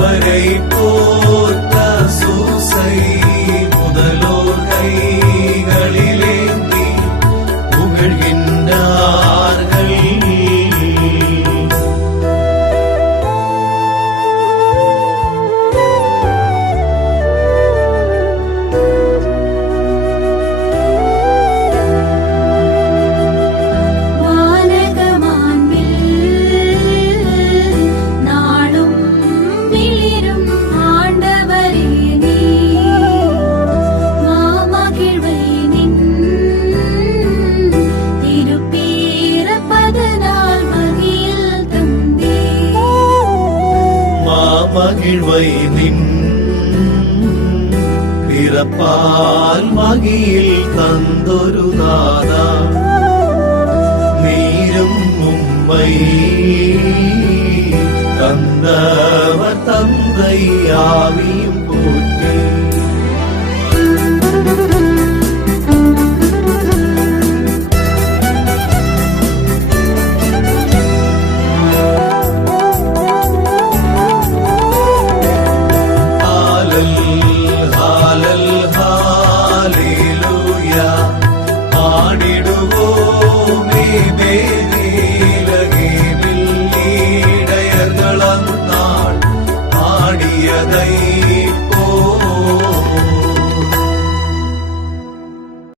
அவரை போ மகிழ்வை நின். பிறப்பால் மகியில் தந்தொரு தாதா. நீரும் உம்மை baby.